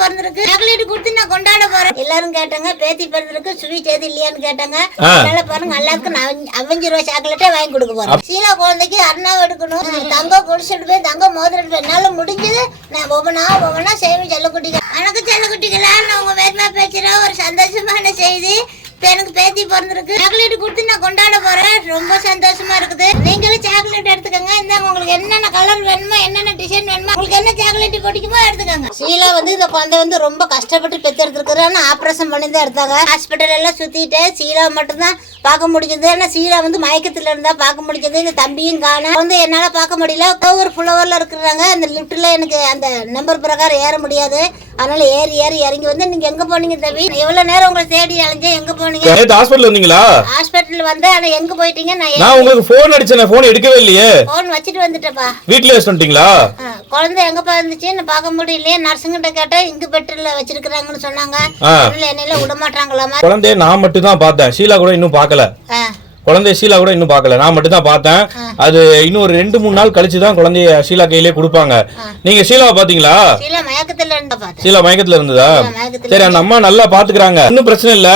பிறந்திருக்கு, சாக்லேட் கொடுத்து நான் கொண்டாட போறேன். எல்லாரும் கேட்டாங்க பேத்தி பிறந்திருக்கு, ஸ்வீட் எது இல்லையான்னு கேட்டாங்க. அதனால பாருங்க எல்லாருக்கும் நான் 5 ரூபாய் சாக்லேட்டே வாங்கி கொடுக்க போறேன். சீலா குழந்தைக்கு அருணாவை எடுக்கணும், தங்கம் குடிச்சிட்டு போய் தங்கம் மோதிரம் என்னால முடிஞ்சது நான் ஒவ்வொன்னா செய்வேன். செல்லக்குட்டிகள் எனக்கு செல்லக்குட்டிகளா நான் உங்க மேற்மா பேச்சுற ஒரு சந்தோஷமான செய்தி. எனக்கு பேத்தி பிறந்திருக்கு, சாக்லேட் கொடுத்து நான் கொண்டாட போறேன். ரொம்ப சந்தோஷமா இருக்குது. நீங்களும் சாக்லேட் எடுத்துக்கோங்க. இந்த உங்களுக்கு என்னென்ன கலர் வேணுமோ என்னென்ன டிசைன் வேணுமோ உங்களுக்கு என்ன சாக்லேட் பிடிக்குமோ எடுத்துக்கோங்க. ஷீலா இந்த குழந்தை ரொம்ப கஷ்டப்பட்டு பெற்றெடுத்துருக்குறான்னு ஆப்ரேஷன் பண்ணி தான் எடுத்தாங்க. ஹாஸ்பிட்டல் எல்லாம் சுத்திட்டு ஷீலா மட்டும்தான் பார்க்க முடிஞ்சது. ஏன்னா ஷீலா மைக்கத்துல இருந்தா பார்க்க முடிஞ்சது. இந்த தம்பியும் காண என்னால பார்க்க முடியல. ஒரு ஃப்ளோர்ல இருக்கிறாங்க. அந்த லிப்ட்ல எனக்கு அந்த நம்பர் பிரகாரம் ஏற முடியாது. அதனால ஏறி இறங்கி நீங்க எங்க போனீங்க தம்பி? எவ்வளவு நேரம் உங்களை தேடி அலைஞ்சேன். எங்க போனீங்க? ஹாஸ்பிடல் வந்தீங்களா? ஹாஸ்பிடல் வந்து ஆனா எங்க போயிட்டீங்க? நான் உங்களுக்கு போன் அடிச்சேன், போன் எடுக்கவே இல்லையே. போன் வச்சிட்டு வந்துட்டேப்பா. வீட்ல வச்சிட்டு வந்துட்டீங்களா? குழந்தை எங்க இருந்துச்சு நான் பார்க்க முடியலையே. நர்ஸுங்கிட்ட கேட்டா இங்க பெட்ல வச்சிருக்காங்கன்னு சொன்னாங்க. என்னையில விட மாட்டாங்களாமா. குழந்தைய நான் மட்டும் தான் பார்த்தேன், ஷீலா கூட இன்னும் பார்க்கல. குழந்தைய ஷீலா கூட இன்னும் பார்க்கல, நான் மட்டும் தான் பார்த்தேன். அது இன்னும் ஒரு 2-3 நாள் கழிச்சு தான் குழந்தைய ஷீலா கையிலே கொடுப்பாங்க. நீங்க ஷீலாவை பாத்தீங்களா? ஷீலா மயக்கத்துல இருந்ததா? சரி, அந்த அம்மா நல்லா பாத்துக்கிறாங்க, இன்னும் பிரச்சனை இல்ல.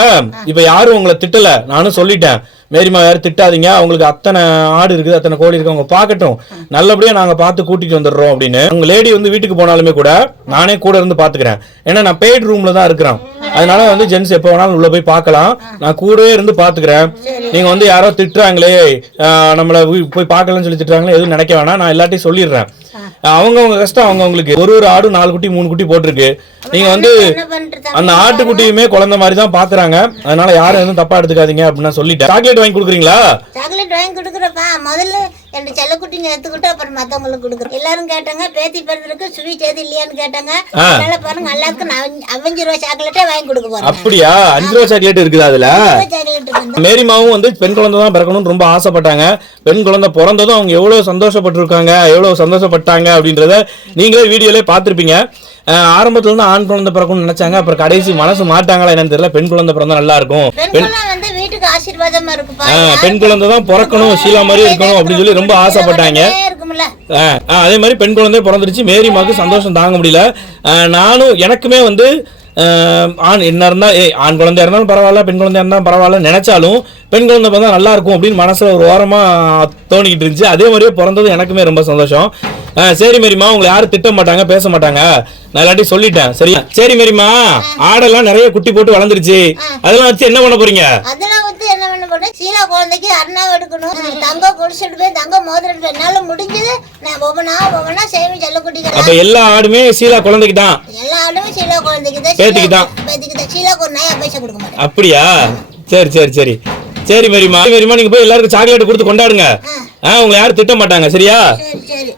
இப்ப யாரும் உங்களை திட்டல, நானும் சொல்லிட்டேன். மேரிமா யாரும் திட்டாதீங்க, அவங்களுக்கு அத்தனை ஆடு இருக்குது, அத்தனை கோழி இருக்கு, அவங்க பாக்கட்டும், நல்லபடியா நாங்க பார்த்து கூட்டிட்டு வந்துடுறோம் அப்படின்னு. உங்க லேடி வீட்டுக்கு போனாலுமே கூட நானே கூட இருந்து பாத்துக்கிறேன். ஏன்னா நான் பெய்ட் ரூம்ல தான் இருக்கிறேன். அதனால ஜென்ஸ் எப்ப வேணாலும் உள்ள போய் பார்க்கலாம், நான் கூடவே இருந்து பாத்துக்கிறேன். நீங்க யாரோ திட்டுறாங்களே, நம்மள போய் பார்க்கலன்னு சொல்லி திட்டுறாங்களே, எதுவும் நினைக்க வேணாம். நான் எல்லாத்தையும் சொல்லிடுறேன். அவங்கவுங்க கஷ்டம் அவங்களுக்கு. ஒரு ஆடு 4 குட்டி 3 குட்டி போட்டிருக்கு. நீங்க அந்த ஆட்டுக்குட்டியுமே குழந்தை மாதிரி தான் பாக்குறாங்க. அதனால யாரும் எதுவும் தப்பா எடுத்துக்காதீங்க அப்படின்னு சொல்லிட்டேன். சாக்லேட் வாங்கி கொடுக்குறீங்களா? சாக்லேட் வாங்கி கொடுக்குறப்பா. முதல்ல என் செல்லக்குட்டிங்க எடுத்துக்கிட்டு அப்புறம் மத்தவங்களுக்கு கொடுக்குறேன். எல்லாரும் கேட்டாங்க பேத்தி பிறந்திருக்கு, ஸ்வீட் எது இல்லையான்னு கேட்டாங்க. அதனால பாருங்க எல்லாருக்கும் நான் 5 ரூபாய் சாக்லேட்டே வாங்கி கொடுக்க போறேன். அப்படியா? 5 ரூபாய் சாக்லேட் இருக்குது அதுல. மேரிமாவும் பெண் குழந்தை தான் பிறக்கணும்னு ரொம்ப ஆசைப்பட்டாங்க. பெண் குழந்தை பிறந்ததும் அவங்க எவ்வளவு சந்தோஷப்பட்டிருக்காங்க, எவ்வளவு சந்தோஷப்பட்டாங்க அப்படின்றத நீங்களே வீடியோல பாத்திருப்பீங்க. ஆரம்பத்துல இருந்து ஆண் குழந்தை பிறக்கணும்னு நினைச்சாங்க, அப்புறம் கடைசி மனசு மாட்டாங்களா என்னன்னு தெரியல. பெண் குழந்தை பிறந்தா நல்லா இருக்கும், பெண் குழந்தை தான் பிறக்கணும், ஷீலா மாதிரி இருக்கணும் அப்படின்னு சொல்லி ரொம்ப ஆசைப்பட்டாங்க. அதே மாதிரி பெண் குழந்தை பிறந்துருச்சு. மேரிமாவுக்கு சந்தோஷம் தாங்க முடியல. நானும் எனக்குமே ஆண் என்ன இருந்தா ஆண் குழந்தையா இருந்தாலும் பரவாயில்ல, பெண் குழந்தையா இருந்தாலும் பரவாயில்ல நினைச்சாலும் பெண் குழந்தை பிறந்தா நல்லா இருக்கும் அப்படின்னு மனசுல ஒரு ஓரமா தோணிக்கிட்டு இருந்துச்சு. அதே மாதிரியே பிறந்தது எனக்குமே ரொம்ப சந்தோஷம். சரி மேரிமா, உங்களை யாரும் திட்ட மாட்டாங்க, பேச மாட்டாங்க, நான் எல்லாத்தையும் சொல்லிட்டேன். சரியா? சரி மேரிமா, ஆடெல்லாம் நிறைய குட்டி போட்டு வளர்ந்துருச்சு, அதெல்லாம் வச்சு என்ன பண்ண போறீங்க? என்ன பண்ண போறேன்? ஷீலா குழந்தைக்கு அருணாவை எடுக்கணும், தங்கம் குடிச்சிட்டு போய் தங்கம் மோதிரம் என்னால முடிஞ்சது நான் ஒவ்வொன்னா செய்வேன். செல்லக்குட்டிகள் அப்ப எல்லா ஆடுமே ஷீலா குழந்தைக்கு தான்? எல்லா ஆடுமே ஷீலா குழந்தைக்கு தான், பேத்திக்கு தான். ஷீலாக்கு ஒரு நாயா பைசா கொடுக்க மாட்டேன். அப்படியா? சரி சரி சரி சரி மேரிமா, நீங்க போய் எல்லாருக்கும் சாக்லேட் கொடுத்து கொண்டாடுங்க. உங்களை யாரும் திட்ட மாட்டாங்க. சரியா? சரி சரி.